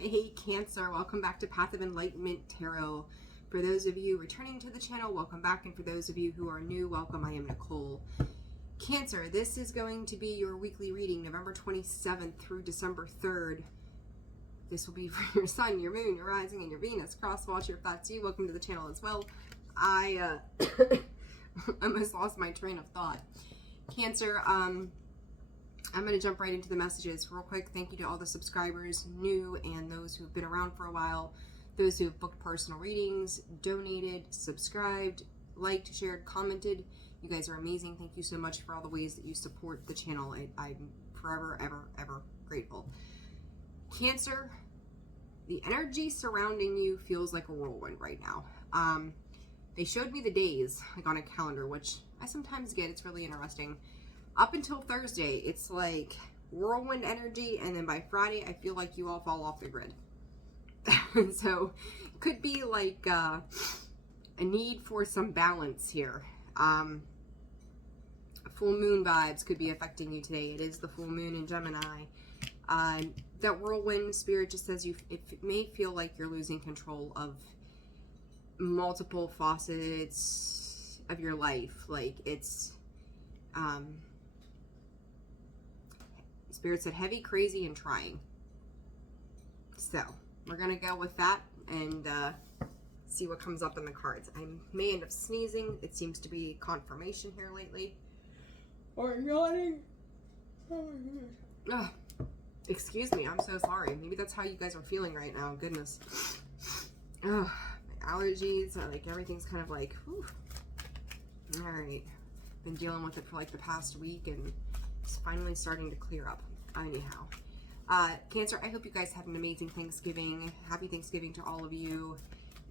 Hey Cancer, welcome back to Path of Enlightenment Tarot. For those of you returning to the channel, welcome back, and for those of you who are new, welcome. I am Nicole. Cancer, this is going to be your weekly reading, November 27th through December 3rd. This will be for your sun, your moon, your rising, and your Venus. Cross watcher, if that's you, welcome to the channel as well. I almost lost my train of thought. Cancer, I'm going to jump right into the messages real quick. Thank you to all the subscribers, new and those who have been around for a while, those who have booked personal readings, donated, subscribed, liked, shared, commented. You guys are amazing. Thank you so much for all the ways that you support the channel. I'm forever, ever, ever grateful. Cancer, the energy surrounding you feels like a whirlwind right now. They showed me the days, like on a calendar, which I sometimes get. It's really interesting. Up until Thursday, it's like whirlwind energy, and then by Friday, I feel like you all fall off the grid. So, could be like a need for some balance here. Full moon vibes could be affecting you today. It is the full moon in Gemini. That whirlwind spirit just says it may feel like you're losing control of multiple facets of your life. Like it's, Spirit said heavy, crazy, and trying. So, we're going to go with that and see what comes up in the cards. I may end up sneezing. It seems to be confirmation here lately. Or yawning. Oh my goodness. Excuse me, I'm so sorry. Maybe that's how you guys are feeling right now. Goodness. My allergies, like everything's kind of like, whew. All right. Been dealing with it for like the past week and it's finally starting to clear up. Anyhow, Cancer, I hope you guys had an amazing Thanksgiving. Happy Thanksgiving to all of you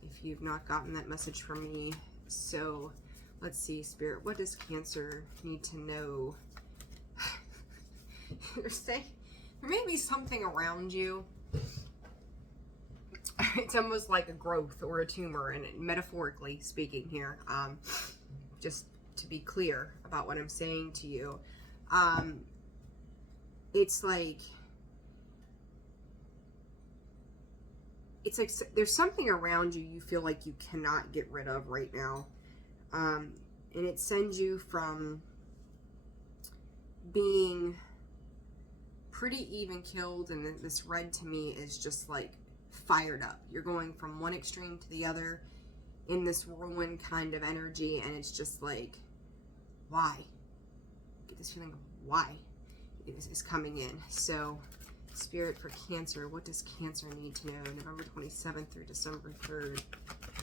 if you've not gotten that message from me. So let's see, Spirit, what does Cancer need to know? You're saying there may be something around you. It's almost like a growth or a tumor, and metaphorically speaking here, just to be clear about what I'm saying to you. It's like there's something around you you feel like you cannot get rid of right now. And it sends you from being pretty even killed, and this red to me is just like fired up. You're going from one extreme to the other in this whirlwind kind of energy, and it's just like, why? I get this feeling of why is coming in. So, Spirit for Cancer, what does Cancer need to know? November 27th through December 3rd.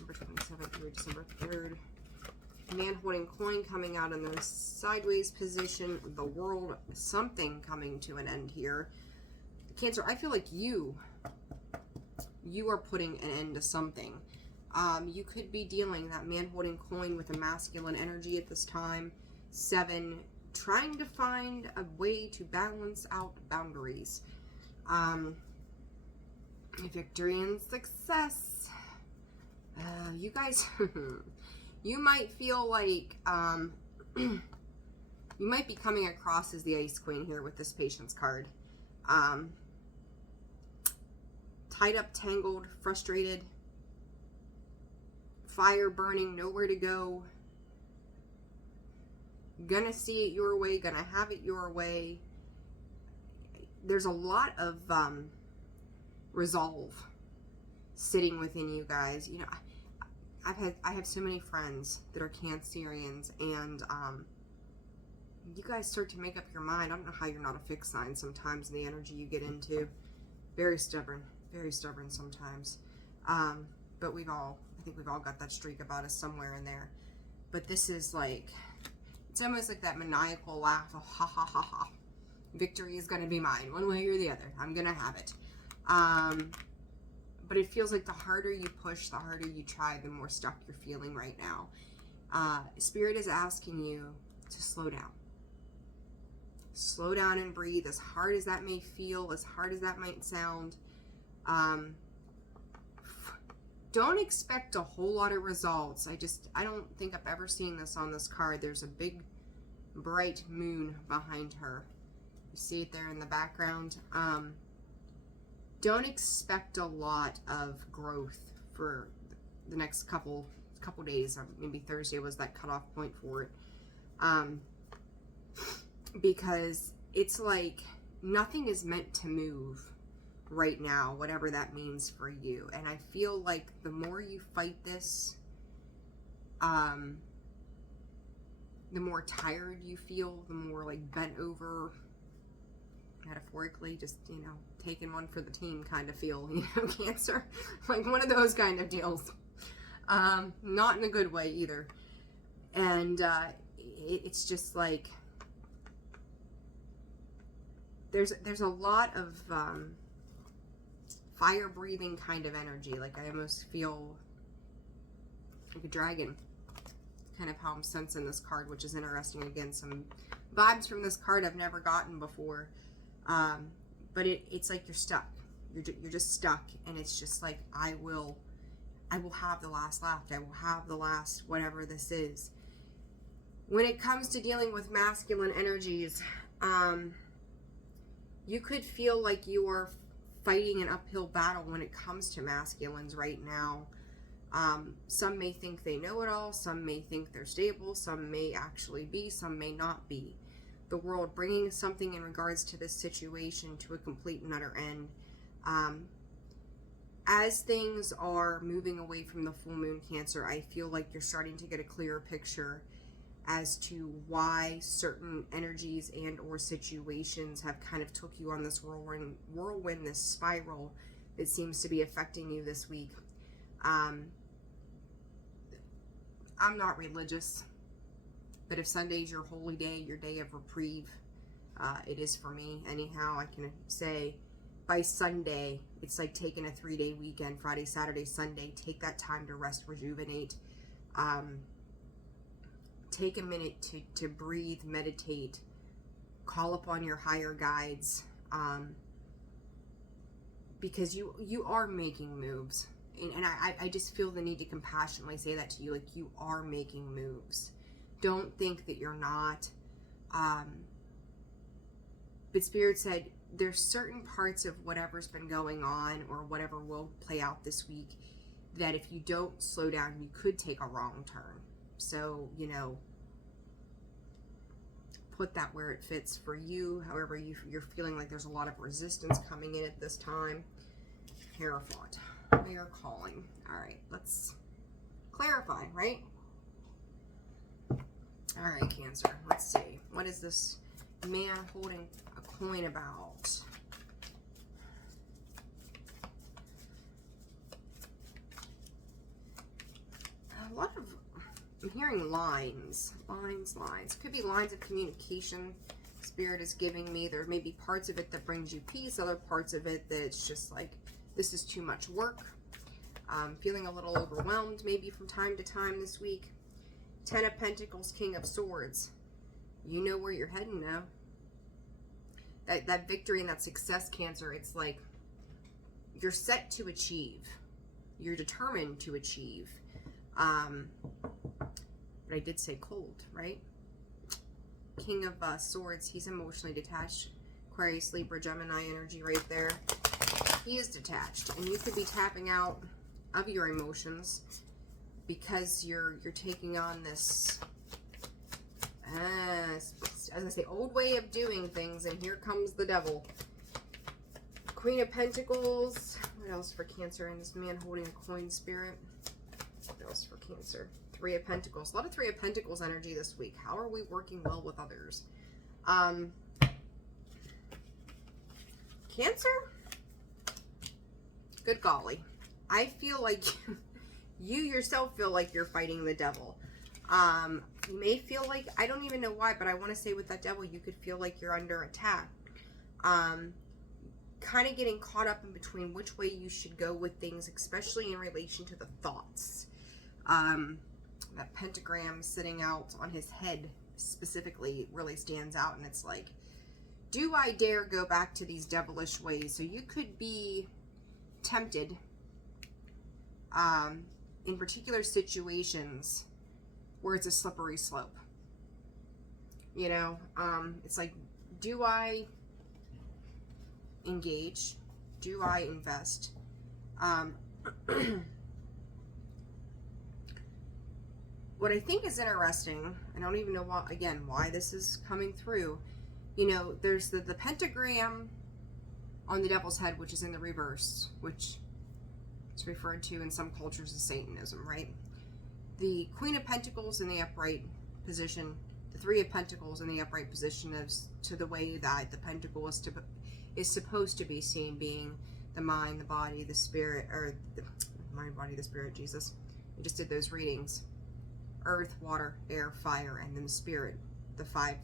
November 27th through December 3rd. Man holding coin coming out in the sideways position. The world, something coming to an end here. Cancer, I feel like you are putting an end to something. You could be dealing, that man holding coin, with a masculine energy at this time. 7, trying to find a way to balance out boundaries. Victory and success. You guys, you might feel like, you might be coming across as the Ice Queen here with this Patience card. Tied up, tangled, frustrated, fire burning, nowhere to go. Gonna see it your way, gonna have it your way. There's a lot of resolve sitting within you guys. You know, I have so many friends that are Cancerians, and you guys start to make up your mind. I don't know how you're not a fixed sign sometimes in the energy you get into. Very stubborn sometimes. But I think we've all got that streak about us somewhere in there. But this is like, it's almost like that maniacal laugh of ha ha ha ha. Victory is going to be mine, one way or the other. I'm going to have it. But it feels like the harder you push, the harder you try, the more stuck you're feeling right now. Spirit is asking you to slow down. Slow down and breathe, as hard as that may feel, as hard as that might sound. Don't expect a whole lot of results. I don't think I've ever seen this on this card. There's a big, bright moon behind her. You see it there in the background. don't expect a lot of growth for the next couple days. Maybe Thursday was that cutoff point for it. Because it's like nothing is meant to move right now, whatever that means for you. And I feel like the more you fight this, the more tired you feel, the more like bent over, metaphorically, just, you know, taking one for the team kind of feel, you know, Cancer. Like one of those kind of deals. Not in a good way either. And it's just like, there's a lot of fire breathing kind of energy. Like I almost feel like a dragon, kind of how I'm sensing this card, which is interesting. Again, some vibes from this card I've never gotten before. But it's like you're stuck. You're just stuck, and it's just like, I will have the last laugh. I will have the last whatever this is. When it comes to dealing with masculine energies, you could feel like you are fighting an uphill battle when it comes to masculines right now. Some may think they know it all. Some may think they're stable. Some may actually be. Some may not be. The world bringing something in regards to this situation to a complete and utter end. As things are moving away from the full moon, Cancer, I feel like you're starting to get a clearer picture as to why certain energies and or situations have kind of took you on this whirlwind, this spiral that seems to be affecting you this week. I'm not religious, but if Sunday's your holy day, your day of reprieve, it is for me. Anyhow, I can say by Sunday, it's like taking a 3-day weekend, Friday, Saturday, Sunday. Take that time to rest, rejuvenate. Take a minute to breathe, meditate, call upon your higher guides, because you are making moves. And I just feel the need to compassionately say that to you, like you are making moves. Don't think that you're not. But Spirit said there's certain parts of whatever's been going on or whatever will play out this week that if you don't slow down, you could take a wrong turn. So, you know, put that where it fits for you. However, you're feeling like there's a lot of resistance coming in at this time. Hierophant, we are calling. All right, let's clarify, right? All right, Cancer, let's see. What is this man holding a coin about? A lot of, I'm hearing lines. Could be lines of communication Spirit is giving me. There may be parts of it that brings you peace, other parts of it that it's just like, this is too much work. Feeling a little overwhelmed maybe from time to time this week. 10 of Pentacles, King of Swords. You know where you're heading now. That victory and that success, Cancer, it's like you're set to achieve. You're determined to achieve. But I did say cold, right? King of Swords, he's emotionally detached. Aquarius, Libra, Gemini energy right there. He is detached, and you could be tapping out of your emotions because you're taking on this, I was gonna say, old way of doing things, and here comes the devil. Queen of Pentacles. What else for Cancer? And this man holding a coin, Spirit. What else for Cancer? 3 of Pentacles. A lot of 3 of Pentacles energy this week. How are we working well with others? Cancer? Good golly. I feel like you yourself feel like you're fighting the devil. You may feel like, I don't even know why, but I want to say with that devil, you could feel like you're under attack. Kind of getting caught up in between which way you should go with things, especially in relation to the thoughts. That pentagram sitting out on his head specifically really stands out, and it's like, do I dare go back to these devilish ways? So you could be tempted in particular situations where it's a slippery slope. You know, it's like, do I engage? do I invest? What I think is interesting, I don't even know why this is coming through. You know, there's the pentagram on the devil's head, which is in the reverse, which is referred to in some cultures as Satanism, right? The Queen of Pentacles in the upright position, the Three of Pentacles in the upright position is to the way that the pentacle is supposed to be seen, being the mind, the body, the spirit, or the mind, body, the spirit, Jesus. I just did those readings. Earth, water, air, fire, and then the spirit, the five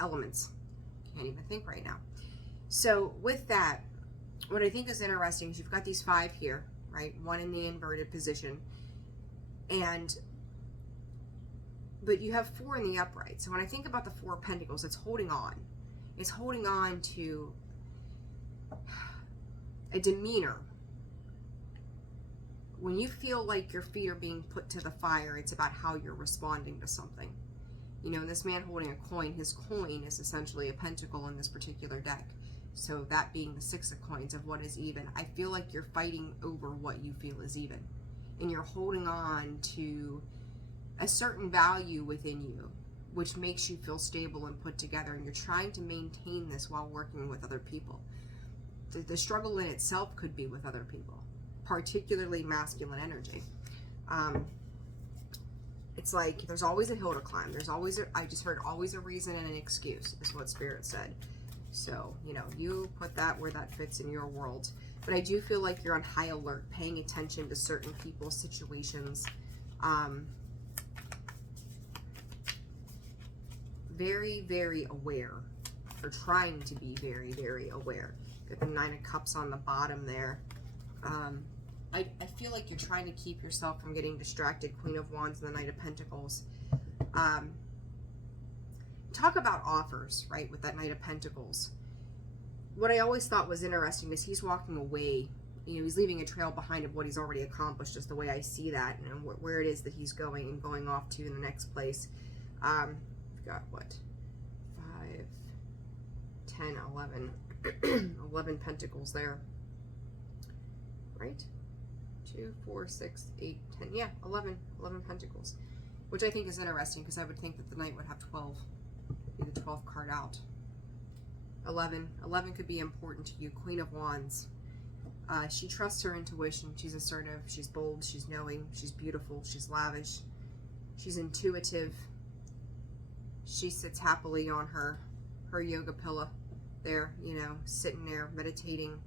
elements. Can't even think right now. So with that, what I think is interesting is you've got these 5 here, right? 1 in the inverted position, but you have 4 in the upright. So when I think about the 4 of Pentacles, it's holding on. It's holding on to a demeanor. When you feel like your feet are being put to the fire, it's about how you're responding to something. You know, this man holding a coin, his coin is essentially a pentacle in this particular deck. So that being the 6 of coins of what is even. I feel like you're fighting over what you feel is even. And you're holding on to a certain value within you, which makes you feel stable and put together. And you're trying to maintain this while working with other people. The struggle in itself could be with other people, particularly masculine energy. It's like there's always a hill to climb. There's always I just heard always a reason and an excuse is what Spirit said. So, you know, you put that where that fits in your world. But I do feel like you're on high alert, paying attention to certain people's situations. Very, very aware, or trying to be very, very aware. Got the 9 of Cups on the bottom there. I feel like you're trying to keep yourself from getting distracted. Queen of Wands and the Knight of Pentacles. Talk about offers, right, with that Knight of Pentacles. What I always thought was interesting is he's walking away. You know, he's leaving a trail behind of what he's already accomplished, is the way I see that, and where it is that he's going and going off to in the next place. We've got, what, 5, 10, 11. 11 pentacles there, right? 2, 4, 6, 8, 10. Yeah, 11 pentacles, which I think is interesting because I would think that the knight would have 12, be the 12th card out. 11 could be important to you. Queen of Wands. She trusts her intuition. She's assertive. She's bold. She's knowing. She's beautiful. She's lavish. She's intuitive. She sits happily on her yoga pillow there, you know, sitting there meditating,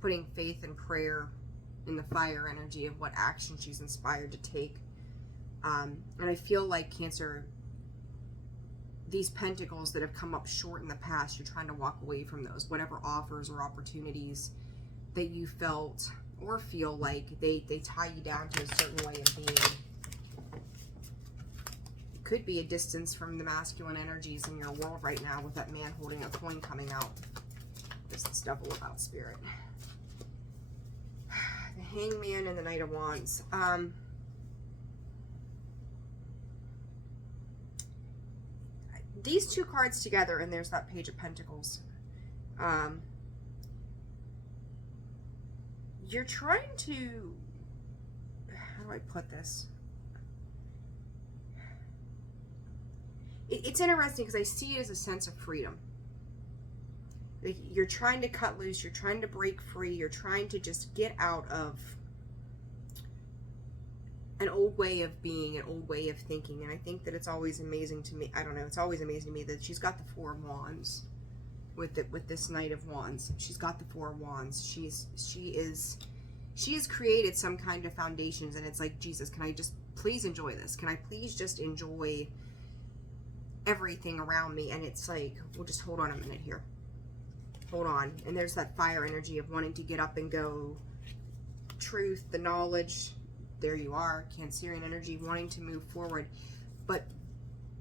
putting faith and prayer in the fire energy of what action she's inspired to take. And I feel like, Cancer, these pentacles that have come up short in the past, you're trying to walk away from those. Whatever offers or opportunities that you felt or feel like they tie you down to a certain way of being. It could be a distance from the masculine energies in your world right now with that man holding a coin coming out. What is this devil about, Spirit? The Hangman and the Knight of Wands. These two cards together, and there's that Page of Pentacles. You're trying to, how do I put this? It's interesting because I see it as a sense of freedom. Like, you're trying to cut loose, you're trying to break free, you're trying to just get out of an old way of being, an old way of thinking. And I think that it's always amazing to me, I don't know, it's always amazing to me that she's got the Four of Wands with this Knight of Wands. She's got the Four of Wands. She has created some kind of foundations, and it's like, Jesus, can I just please enjoy this? Can I please just enjoy everything around me? And it's like, we'll just hold on a minute here. Hold on. And there's that fire energy of wanting to get up and go. Truth, the knowledge. There you are. Cancerian energy, wanting to move forward. But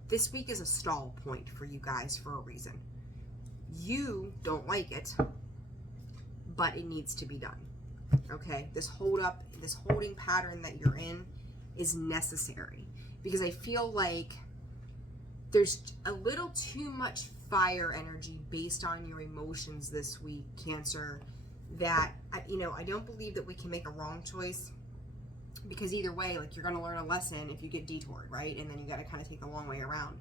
this week is a stall point for you guys for a reason. You don't like it, but it needs to be done. Okay? This holding pattern that you're in is necessary. Because I feel like there's a little too much fire energy based on your emotions this week, Cancer, that, you know, I don't believe that we can make a wrong choice, because either way, like, you're going to learn a lesson if you get detoured, right? And then you got to kind of take the long way around.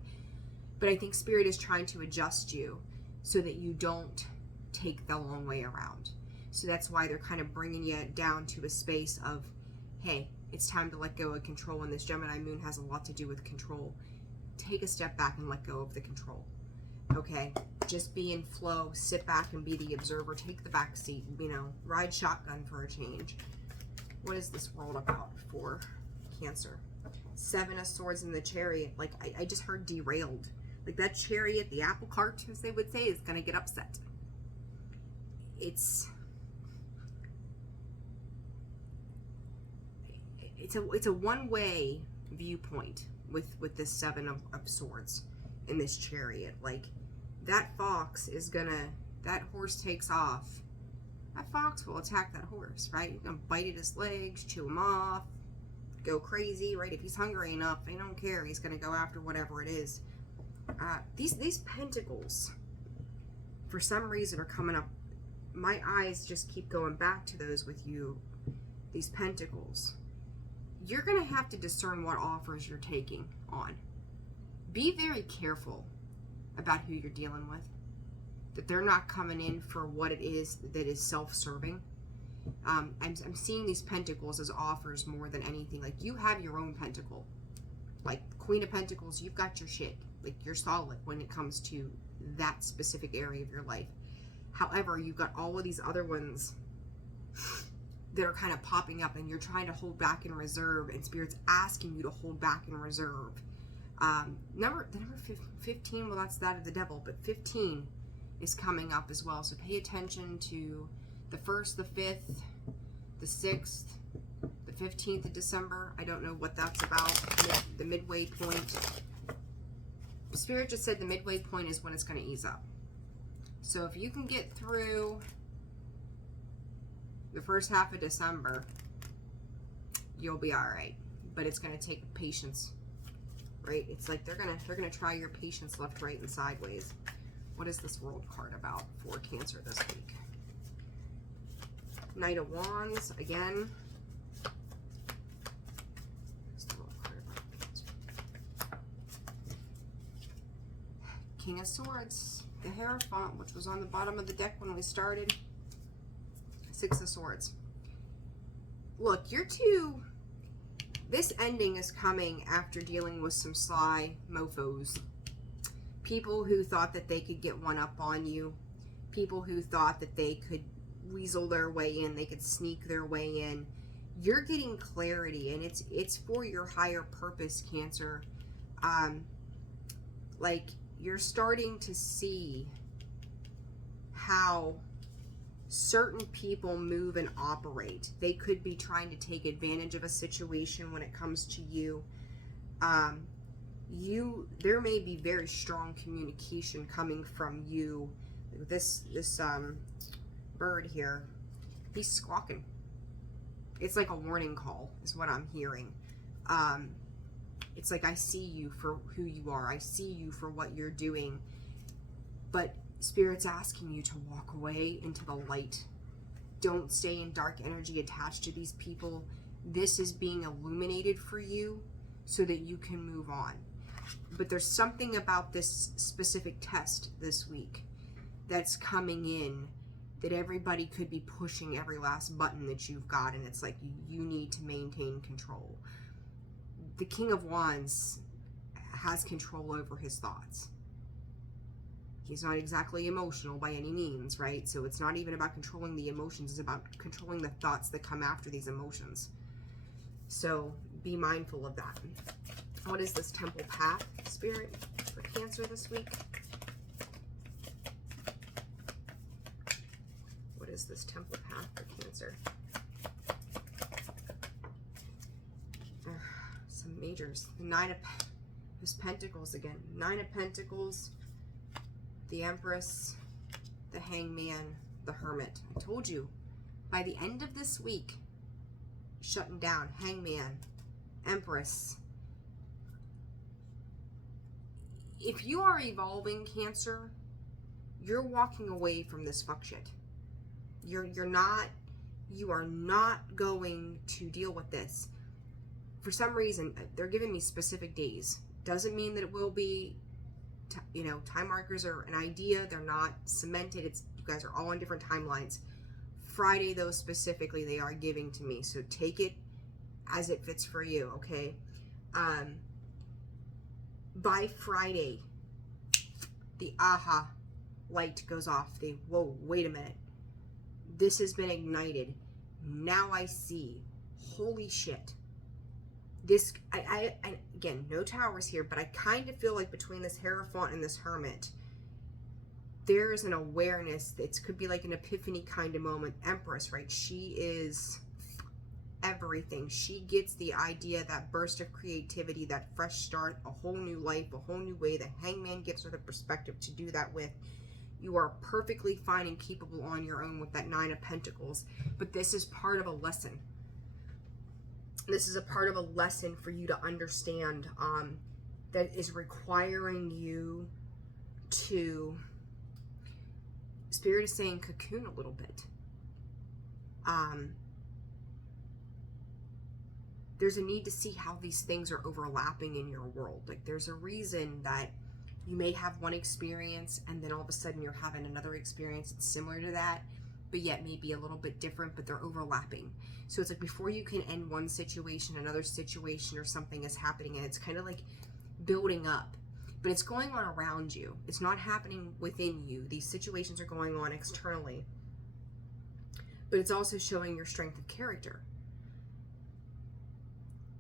But I think Spirit is trying to adjust you so that you don't take the long way around. So that's why they're kind of bringing you down to a space of, hey, it's time to let go of control. And this Gemini moon has a lot to do with control. Take a step back and let go of the control. Okay? Just be in flow. Sit back and be the observer. Take the back seat. You know, ride shotgun for a change. What is this world about for Cancer? 7 of Swords in the Chariot. Like, I just heard derailed. Like, that chariot, the apple cart, as they would say, is going to get upset. It's a one-way viewpoint with this 7 of Swords in this chariot. Like, that fox is gonna, that horse takes off, that fox will attack that horse, right? You're gonna bite at his legs, chew him off, go crazy, right? If he's hungry enough, they don't care. He's gonna go after whatever it is. These pentacles, for some reason, are coming up. My eyes just keep going back to those with you. These pentacles. You're gonna have to discern what offers you're taking on. Be very careful about who you're dealing with. That they're not coming in for what it is that is self-serving. I'm seeing these pentacles as offers more than anything. Like, you have your own pentacle. Like, Queen of Pentacles, you've got your shit. Like, you're solid when it comes to that specific area of your life. However, you've got all of these other ones that are kind of popping up, and you're trying to hold back in reserve, and Spirit's asking you to hold back in reserve. The number 15, well, that's that of the devil, but 15 is coming up as well. So pay attention to the 1st, the 5th, the 6th, the 15th of December. I don't know what that's about. The midway point. Spirit just said the midway point is when it's going to ease up. So if you can get through the first half of December, you'll be all right. But it's going to take patience, right? It's like they're gonna try your patience left, right, and sideways. What is this world card about for Cancer this week? Knight of Wands again. What's the world card about Cancer? King of Swords, the Hierophant, which was on the bottom of the deck when we started. 6 of Swords. Look, you're too... This ending is coming after dealing with some sly mofos. People who thought that they could get one up on you. People who thought that they could weasel their way in. They could sneak their way in. You're getting clarity, and it's for your higher purpose, Cancer. Like, you're starting to see how certain people move and operate. They could be trying to take advantage of a situation when it comes to you. There may be very strong communication coming from you. This bird here, he's squawking. It's like a warning call is what I'm hearing. It's like, I see you for who you are. I see you for what you're doing. But Spirit's asking you to walk away into the light. Don't stay in dark energy attached to these people. This is being illuminated for you so that you can move on. But there's something about this specific test this week that's coming in that everybody could be pushing every last button that you've got, and it's like you need to maintain control. The King of Wands has control over his thoughts. He's not exactly emotional by any means, right? So it's not even about controlling the emotions. It's about controlling the thoughts that come after these emotions. So be mindful of that. What is this Temple Path, Spirit, for Cancer this week? What is this Temple Path for Cancer? Some majors. The 9 of Pentacles again. 9 of Pentacles. The Empress, the Hangman, the Hermit. I told you, by the end of this week, shutting down, Hangman, Empress. If you are evolving, Cancer, you're walking away from this fuck shit. You are not going to deal with this. For some reason, they're giving me specific days. Doesn't mean that it will be, time markers are an idea. They're not cemented. You guys are all on different timelines. Friday, though, specifically, they are giving to me. So take it as it fits for you, okay? By Friday, the aha light goes off. Whoa, wait a minute. This has been ignited. Now I see. Holy shit. This, I again, no towers here, but I kind of feel like between this Hierophant and this Hermit, there is an awareness. It could be like an epiphany kind of moment. Empress, right? She is everything. She gets the idea, that burst of creativity, that fresh start, a whole new life, a whole new way. The Hangman gives her the perspective to do that with. You are perfectly fine and capable on your own with that Nine of Pentacles, but this is part of a lesson. This is a part of a lesson for you to understand, that is requiring you to, Spirit is saying, cocoon a little bit. There's a need to see how these things are overlapping in your world. Like, there's a reason that you may have one experience and then all of a sudden you're having another experience that's similar to that, but yet maybe a little bit different, but they're overlapping. So it's like before you can end one situation, another situation or something is happening, and it's kind of like building up, but it's going on around you. It's not happening within you. These situations are going on externally, but it's also showing your strength of character.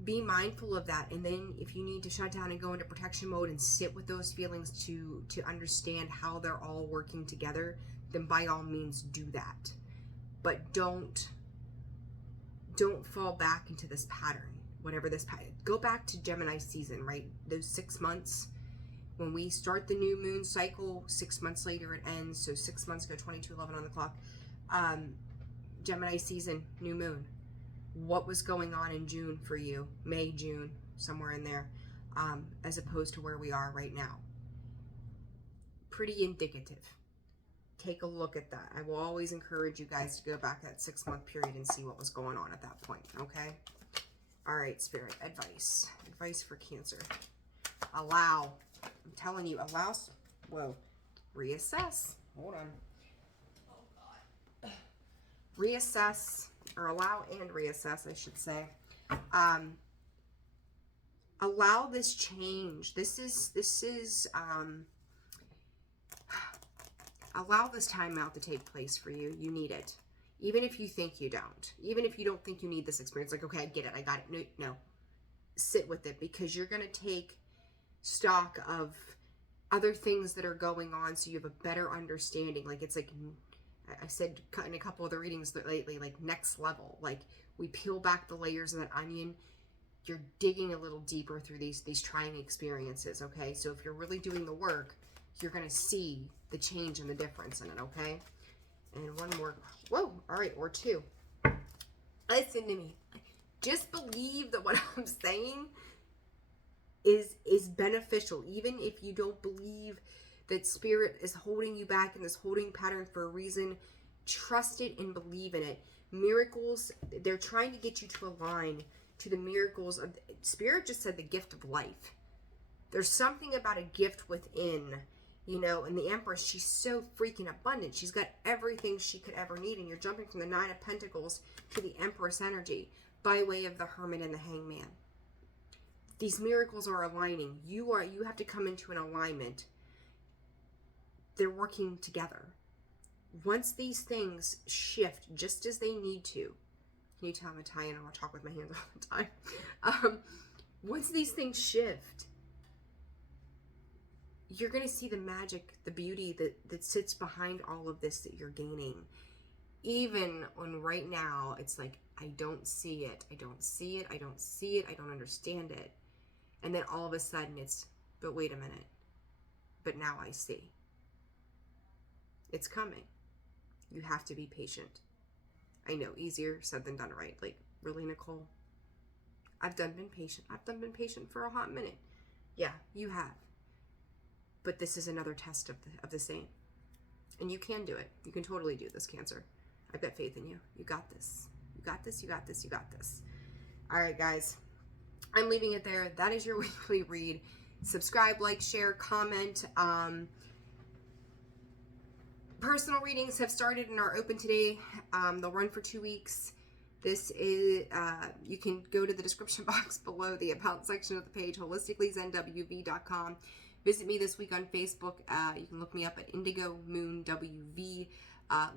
Be mindful of that, and then if you need to shut down and go into protection mode and sit with those feelings to understand how they're all working together, then by all means do that. But don't fall back into this pattern, whatever this pattern. Go back to Gemini season, right? Those 6 months. When we start the new moon cycle, 6 months later it ends. So 6 months ago, 22:11 on the clock. Gemini season, new moon. What was going on in June for you? May, June, somewhere in there, as opposed to where we are right now. Pretty indicative. Take a look at that. I will always encourage you guys to go back that 6 month period and see what was going on at that point, okay? All right, Spirit, advice. Advice for Cancer. Allow. I'm telling you, allow. Whoa. Reassess. Hold on. Oh, God. Reassess. Or allow and reassess, I should say. Allow this change. This is allow this time out to take place for you. You need it. Even if you think you don't. Even if you don't think you need this experience. Like, okay, I get it. I got it. No. Sit with it, because you're going to take stock of other things that are going on so you have a better understanding. Like, it's like, I said in a couple of the readings lately, like next level. Like, we peel back the layers of that onion. You're digging a little deeper through these trying experiences, okay? So if you're really doing the work, you're going to see the change and the difference in it, okay? And one more. Whoa, all right, or two. Listen to me. Just believe that what I'm saying is beneficial. Even if you don't believe that Spirit is holding you back in this holding pattern for a reason, trust it and believe in it. Miracles, they're trying to get you to align to the miracles of, Spirit just said, the gift of life. There's something about a gift within, and the Empress, she's so freaking abundant. She's got everything she could ever need, and you're jumping from the Nine of Pentacles to the Empress energy by way of the Hermit and the Hangman. These miracles are aligning. You have to come into an alignment. They're working together. Once these things shift just as they need to, can you tell I'm Italian? I want to talk with my hands all the time. Once these things shift, you're going to see the magic, the beauty that sits behind all of this that you're gaining. Even when right now it's like, I don't see it. I don't see it. I don't see it. I don't understand it. And then all of a sudden it's, but wait a minute. But now I see. It's coming. You have to be patient. I know, easier said than done, right? Like, really, Nicole? I've been patient. I've been patient for a hot minute. Yeah, you have. But this is another test of the same. And you can do it. You can totally do this, Cancer. I've got faith in you. You got this. You got this, you got this, you got this. All right, guys. I'm leaving it there. That is your weekly read. Subscribe, like, share, comment. Personal readings have started and are open today. They'll run for 2 weeks. This is, you can go to the description box below the about section of the page, holisticallyzenwv.com. Visit me this week on Facebook. You can look me up at Indigo Moon WV.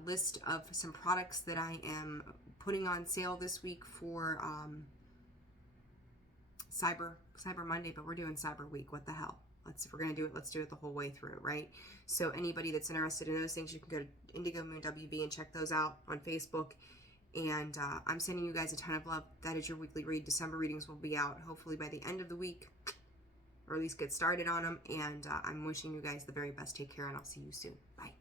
List of some products that I am putting on sale this week for Cyber Monday, but we're doing Cyber Week. What the hell? If we're gonna do it, let's do it the whole way through, right? So anybody that's interested in those things, you can go to Indigo Moon WV and check those out on Facebook. And I'm sending you guys a ton of love. That is your weekly read. December readings will be out hopefully by the end of the week, or at least get started on them. And I'm wishing you guys the very best. Take care, and I'll see you soon. Bye.